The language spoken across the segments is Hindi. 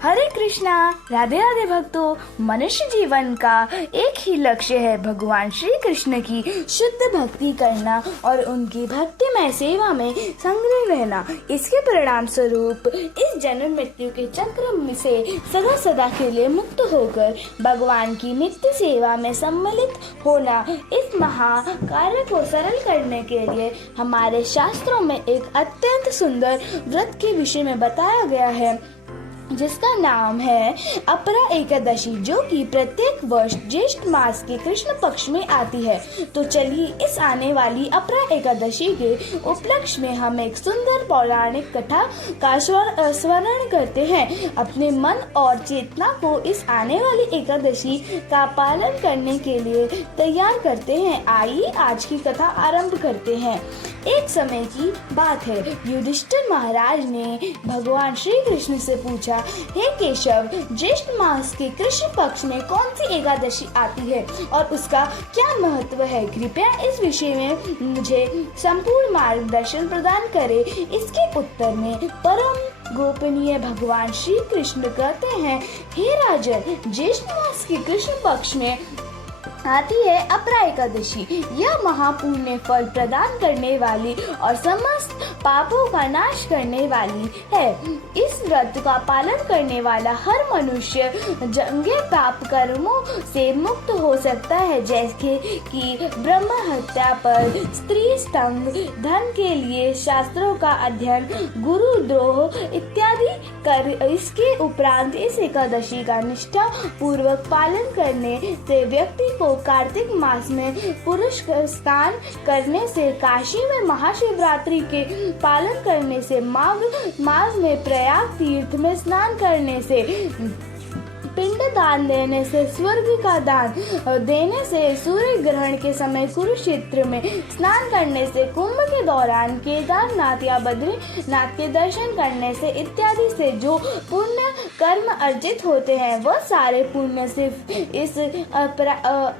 हरे कृष्णा। राधे राधे भक्तों। मनुष्य जीवन का एक ही लक्ष्य है भगवान श्री कृष्ण की शुद्ध भक्ति करना और उनकी भक्तिमय सेवा में संग्रह रहना। इसके परिणाम स्वरूप इस जन्म मृत्यु के चक्र से सदा सदा के लिए मुक्त होकर भगवान की नित्य सेवा में सम्मिलित होना। इस महाकार्य को सरल करने के लिए हमारे शास्त्रों में एक अत्यंत सुंदर व्रत के विषय में बताया गया है, जिसका नाम है अपरा एकादशी, जो कि प्रत्येक वर्ष ज्येष्ठ मास के कृष्ण पक्ष में आती है। तो चलिए इस आने वाली अपरा एकादशी के उपलक्ष्य में हम एक सुंदर पौराणिक कथा का स्मरण करते हैं। अपने मन और चेतना को इस आने वाली एकादशी का पालन करने के लिए तैयार करते हैं। आइए आज की कथा आरंभ करते हैं। एक समय की बात है, युधिष्ठिर महाराज ने भगवान श्री कृष्ण से पूछा, हे केशव, ज्येष्ठ मास के कृष्ण पक्ष में कौन सी एकादशी आती है और उसका क्या महत्व है? कृपया इस विषय में मुझे संपूर्ण मार्गदर्शन प्रदान करें। इसके उत्तर में परम गोपनीय भगवान श्री कृष्ण कहते हैं, हे राजन, ज्येष्ठ मास के कृष्ण पक्ष में आती है अपरा एकादशी। यह महापुण्य फल प्रदान करने वाली और समस्त पापों का नाश करने वाली है। इस व्रत का पालन करने वाला हर मनुष्य जंगे पाप कर्मों से मुक्त हो सकता है, जैसे कि ब्रह्म हत्या पर, स्त्री स्तंभ, धन के लिए शास्त्रों का अध्ययन, गुरुद्रोह इत्यादि कर। इसके उपरांत इस एकादशी का निष्ठा पूर्वक पालन करने से व्यक्ति को कार्तिक मास में पुरुष स्नान करने से, काशी में महाशिवरात्रि के पालन करने से, माघ में प्रयाग तीर्थ में स्नान करने से, पिंड दान देने से, स्वर्ग का दान देने से, सूर्य ग्रहण के समय कुरुक्षेत्र में स्नान करने से, कुंभ के दौरान केदारनाथ या बद्रीनाथ के दर्शन करने से इत्यादि से जो पुण्य कर्म अर्जित होते हैं, वह सारे पुण्य सिर्फ इस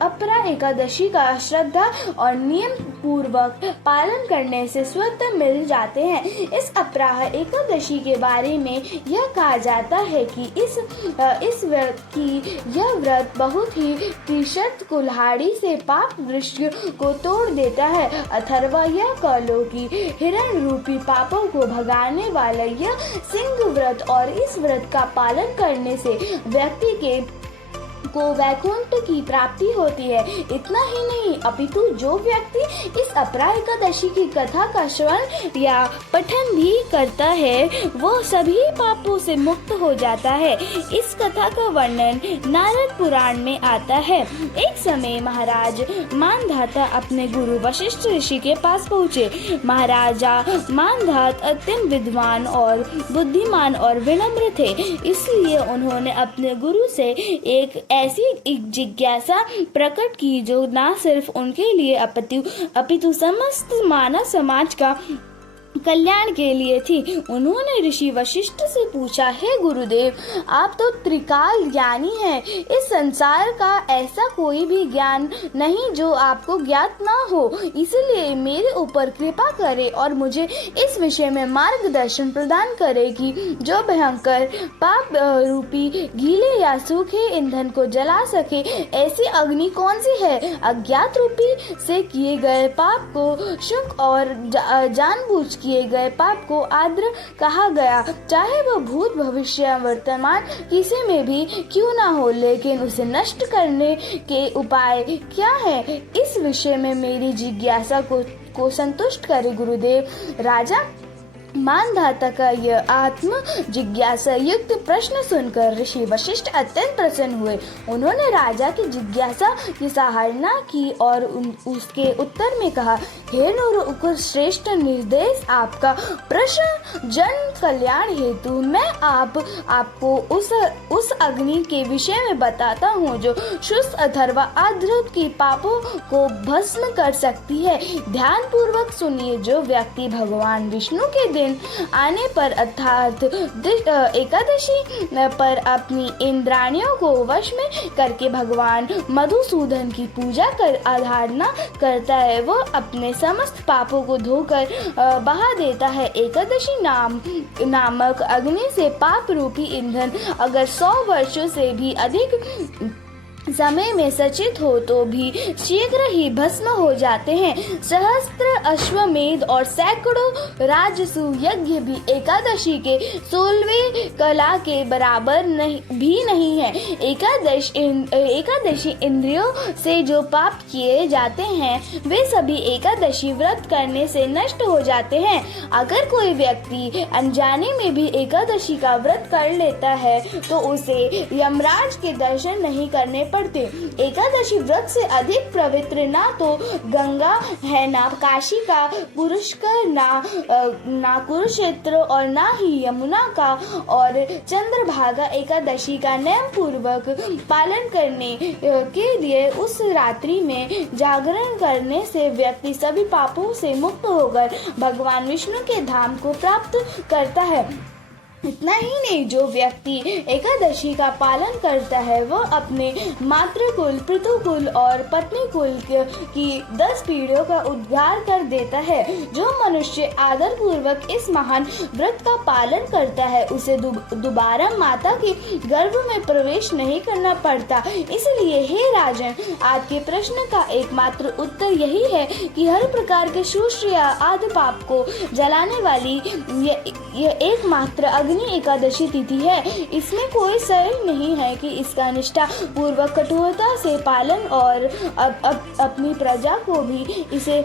अपरा एकादशी का श्रद्धा और नियम पूर्वक पालन करने से स्वतः मिल जाते हैं। इस अपरा एकादशी के बारे में यह कहा जाता है कि इस यह व्रत बहुत ही तीक्ष्ण कुल्हाड़ी से पाप वृक्ष को तोड़ देता है। अथर्वा यह कलो की हिरण रूपी पापों को भगाने वाला यह सिंह व्रत, और इस व्रत का पालन करने से व्यक्ति के को वैकुंठ की प्राप्ति होती है। इतना ही नहीं, अपितु जो व्यक्ति इस अपरा एकादशी की कथा का श्रवण या पठन भी करता है, वो सभी पापों से मुक्त हो जाता है। इस कथा का वर्णन नारद पुराण में आता है। एक समय महाराज मानधाता अपने गुरु वशिष्ठ ऋषि के पास पहुँचे। महाराजा मानधात अत्यंत विद्वान और बुद्धिमान और विनम्र थे, इसलिए उन्होंने अपने गुरु से एक ऐसी जिज्ञासा प्रकट की जो न सिर्फ उनके लिए अपितु समस्त मानव समाज का कल्याण के लिए थी। उन्होंने ऋषि वशिष्ठ से पूछा, हे गुरुदेव, आप तो त्रिकाल ज्ञानी हैं। इस संसार का ऐसा कोई भी ज्ञान नहीं जो आपको ज्ञात ना हो, इसलिए मेरे ऊपर कृपा करें और मुझे इस विषय में मार्गदर्शन प्रदान करें कि जो भयंकर पाप रूपी गीले या सूखे ईंधन को जला सके, ऐसी अग्नि कौन सी है? अज्ञात रूपी से किए गए पाप को शुक और जानबूझ किए गए पाप को आद्र कहा गया, चाहे वह भूत भविष्य वर्तमान किसी में भी क्यों ना हो, लेकिन उसे नष्ट करने के उपाय क्या है? इस विषय में मेरी जिज्ञासा को संतुष्ट करे गुरुदेव। राजा मानधाता का यह आत्म जिज्ञासा युक्त प्रश्न सुनकर ऋषि वशिष्ठ अत्यंत प्रसन्न हुए। उन्होंने राजा की जिज्ञासा की सराहना की और उसके उत्तर में कहा, हे नर श्रेष्ठ निर्देश, आपका प्रश्न जन कल्याण हेतु मैं आपको उस अग्नि के विषय में बताता हूँ जो शुष्क अथर्वा आद्रत की पापों को भस्म कर सकती है। ध्यान पूर्वक सुनिए। जो व्यक्ति भगवान विष्णु के दिन आने पर अर्थात एकादशी पर अपनी इंद्रियों को वश में करके भगवान मधुसूदन की पूजा कर आराधना करता है। वह अपने समस्त पापों को धोकर बहा देता है। एकादशी नामक अग्नि से पाप रूपी ईंधन अगर 100 वर्षों से भी अधिक समय में सचित हो तो भी शीघ्र ही भस्म हो जाते हैं। सहस्त्र अश्वमेध और सैकड़ों राजसु यज्ञ भी एकादशी के 16वें कला के बराबर नहीं है। एकादशी इंद्रियों से जो पाप किए जाते हैं वे सभी एकादशी व्रत करने से नष्ट हो जाते हैं। अगर कोई व्यक्ति अनजाने में भी एकादशी का व्रत कर लेता है तो उसे यमराज के दर्शन नहीं करने पड़ते। एकादशी व्रत से अधिक पवित्र ना तो गंगा है, ना काशी का पुष्कर, ना कुरुक्षेत्र और ना ही यमुना का। और चंद्रभागा एकादशी का नियम पूर्वक पालन करने के लिए उस रात्रि में जागरण करने से व्यक्ति सभी पापों से मुक्त होकर भगवान विष्णु के धाम को प्राप्त करता है। इतना ही नहीं, जो व्यक्ति एकादशी का पालन करता है वह अपने मातृकुल, पितृकुल और पत्नी कुल की 10 पीढ़ियों का उद्धार कर देता है। जो मनुष्य आदर पूर्वक इस महान व्रत का पालन करता है उसे दोबारा माता के गर्भ में प्रवेश नहीं करना पड़ता। इसलिए हे राजन, आपके प्रश्न का एकमात्र उत्तर यही है कि हर प्रकार के शूद्र या आदि पाप को जलाने वाली यह एकमात्र अग्नि एकादशी तिथि है। इसमें कोई शर्त नहीं है कि इसका निष्ठा पूर्वक कठोरता से पालन और अपनी प्रजा को भी इसे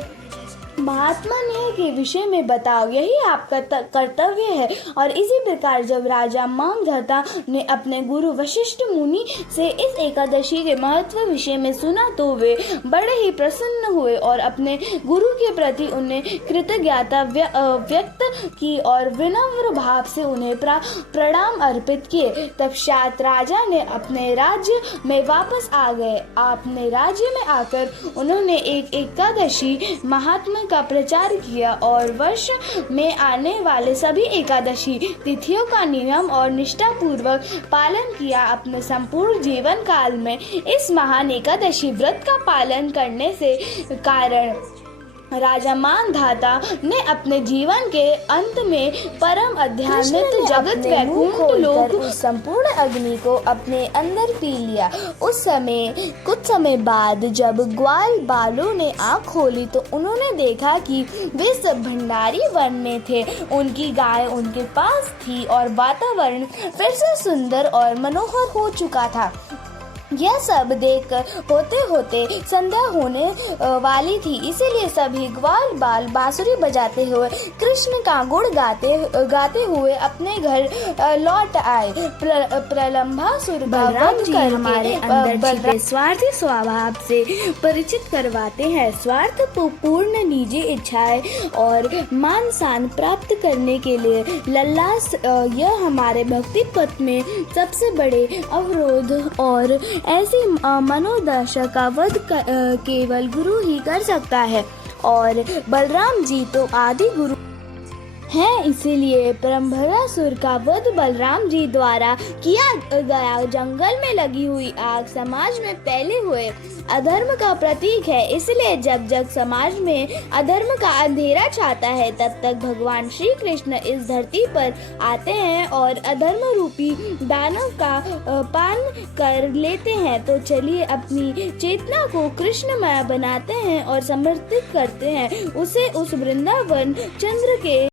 महात्मा न्याय के विषय में बताओ, यही आपका कर्तव्य है। और इसी प्रकार जब राजा मांधाता ने अपने गुरु वशिष्ठ मुनि से इस एकादशी के महत्व विषय में सुना तो वे बड़े ही प्रसन्न हुए और अपने गुरु के प्रति उन्हें कृतज्ञता व्यक्त की और विनम्र भाव से उन्हें प्रणाम अर्पित किए। तत्पश्चात राजा ने अपने राज्य में वापस आ गए। अपने राज्य में आकर उन्होंने एक एकादशी महात्मा का प्रचार किया और वर्ष में आने वाले सभी एकादशी तिथियों का नियम और निष्ठा पूर्वक पालन किया। अपने संपूर्ण जीवन काल में इस महान एकादशी व्रत का पालन करने से कारण राजा मांधाता ने अपने जीवन के अंत में परम आध्यात्मिक जगत वैकुंठ लोक संपूर्ण अग्नि को अपने अंदर पी लिया। कुछ समय बाद जब ग्वाल बालों ने आँख खोली तो उन्होंने देखा कि वे सब भंडारी वन में थे। उनकी गाय उनके पास थी और वातावरण फिर से सुंदर और मनोहर हो चुका था। यह सब देखकर होते होते संध्या होने वाली थी, इसीलिए सभी ग्वाल बाल बांसुरी बजाते हुए कृष्ण का गुण गाते हुए अपने घर लौट आए। प्रलंबासुर बलराम जी हमारे अंदर छिपे स्वार्थी स्वभाव से परिचित करवाते हैं। स्वार्थ पूर्ण निजी इच्छाएं और मान शान प्राप्त करने के लिए लल्लास, यह हमारे भक्ति पथ में सबसे बड़े अवरोध और ऐसी मनोदशा का वध केवल गुरु ही कर सकता है और बलराम जी तो आदि गुरु हैं। इसीलिए ब्रह्मरासुर का वध बलराम जी द्वारा किया गया। जंगल में लगी हुई आग समाज में फैले हुए अधर्म का प्रतीक है। इसलिए जब जब समाज में अधर्म का अंधेरा छाता है तब तक भगवान श्री कृष्ण इस धरती पर आते हैं और अधर्म रूपी दानव का पान कर लेते हैं। तो चलिए अपनी चेतना को कृष्णमय बनाते हैं और समर्पित करते हैं उसे उस वृंदावन चंद्र के